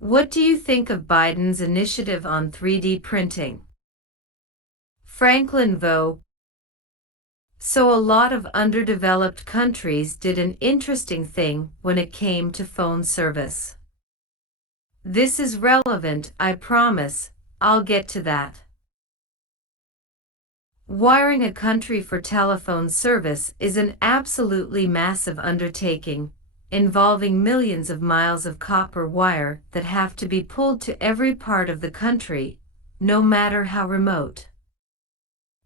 What do you think of Biden's initiative on 3D printing? Franklin Vo. So a lot of underdeveloped countries did an interesting thing when it came to phone service. This is relevant, I promise. I'll get to that. Wiring a country for telephone service is an absolutely massive undertaking, involving millions of miles of copper wire that have to be pulled to every part of the country, no matter how remote.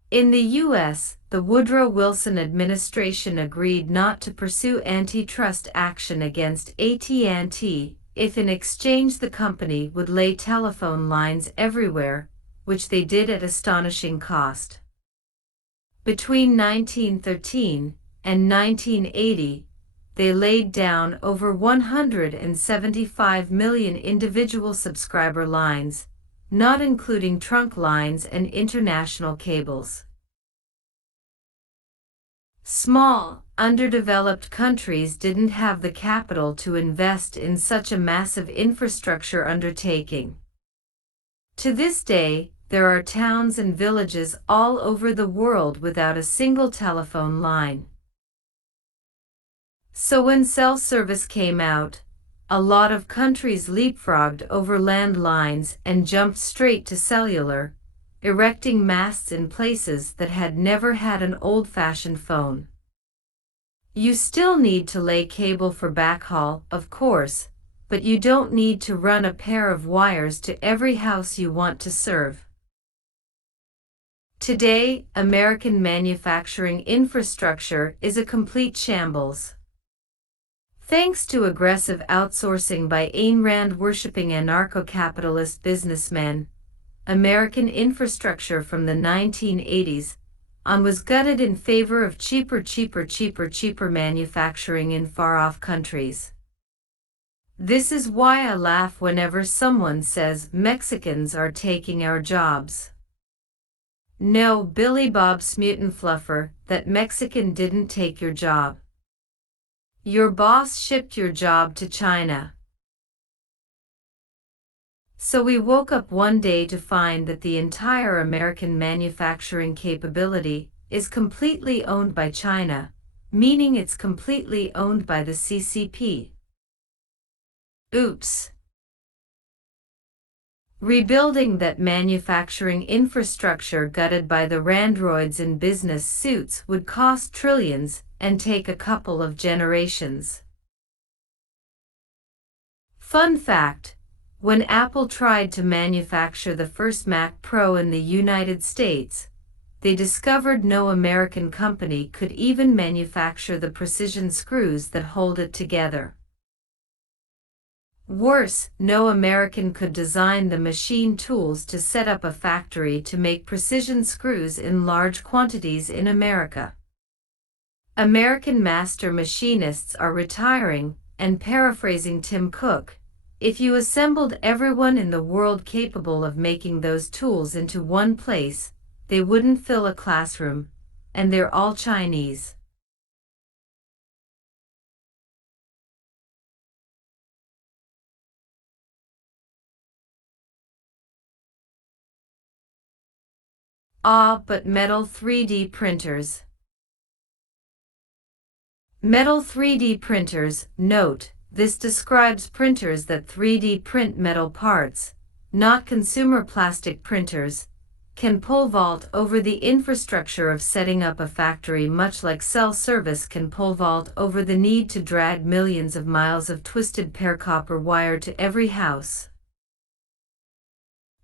In the U.S., the Woodrow Wilson administration agreed not to pursue antitrust action against AT&T if in exchange the company would lay telephone lines everywhere, which they did at astonishing cost. Between 1913 and 1980, they laid down over 175 million individual subscriber lines, not including trunk lines and international cables. Small, underdeveloped countries didn't have the capital to invest in such a massive infrastructure undertaking. To this day, there are towns and villages all over the world without a single telephone line. So when cell service came out, a lot of countries leapfrogged over landlines and jumped straight to cellular, erecting masts in places that had never had an old-fashioned phone. You still need to lay cable for backhaul, of course, but you don't need to run a pair of wires to every house you want to serve. Today, American manufacturing infrastructure is a complete shambles. Thanks to aggressive outsourcing by Ayn Rand-worshipping anarcho-capitalist businessmen, American infrastructure from the 1980s on was gutted in favor of cheaper manufacturing in far-off countries. This is why I laugh whenever someone says Mexicans are taking our jobs. No, Billy Bob Smutenfluffer, that Mexican didn't take your job. Your boss shipped your job to China. So we woke up one day to find that the entire American manufacturing capability is completely owned by China, meaning it's completely owned by the CCP. Oops. Rebuilding that manufacturing infrastructure gutted by the Randroids in business suits would cost trillions and take a couple of generations. Fun fact: when Apple tried to manufacture the first Mac Pro in the United States, they discovered no American company could even manufacture the precision screws that hold it together. Worse, no American could design the machine tools to set up a factory to make precision screws in large quantities in America. American master machinists are retiring, and paraphrasing Tim Cook, if you assembled everyone in the world capable of making those tools into one place, they wouldn't fill a classroom, and they're all Chinese. But metal 3D printers. Metal 3D printers, note, this describes printers that 3D print metal parts, not consumer plastic printers, can pole vault over the infrastructure of setting up a factory, much like cell service can pole vault over the need to drag millions of miles of twisted pair copper wire to every house.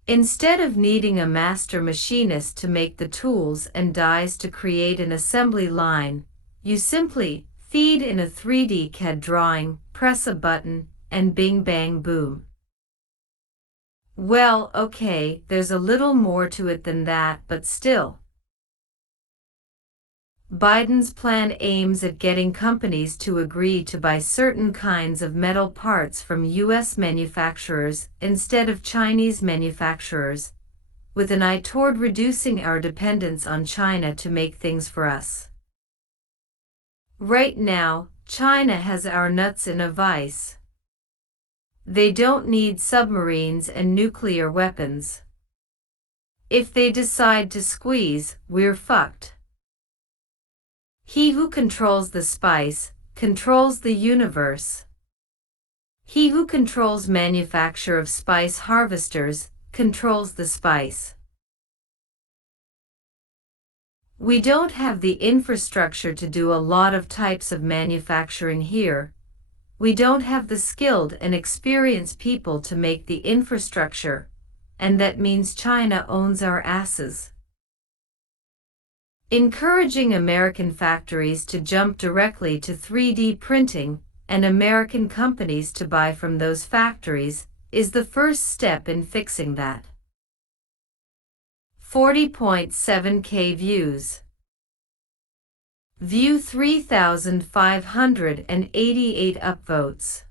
Instead of needing a master machinist to make the tools and dies to create an assembly line, you simply feed in a 3D CAD drawing, press a button, and bing bang boom. Well, okay, there's a little more to it than that, but still. Biden's plan aims at getting companies to agree to buy certain kinds of metal parts from U.S. manufacturers instead of Chinese manufacturers, with an eye toward reducing our dependence on China to make things for us. Right now, China has our nuts in a vice. They don't need submarines and nuclear weapons. If they decide to squeeze, we're fucked. He who controls the spice, controls the universe. He who controls manufacture of spice harvesters, controls the spice. We don't have the infrastructure to do a lot of types of manufacturing here. We don't have the skilled and experienced people to make the infrastructure, and that means China owns our asses. Encouraging American factories to jump directly to 3D printing and American companies to buy from those factories is the first step in fixing that. 40.7K views. View 3,588 upvotes.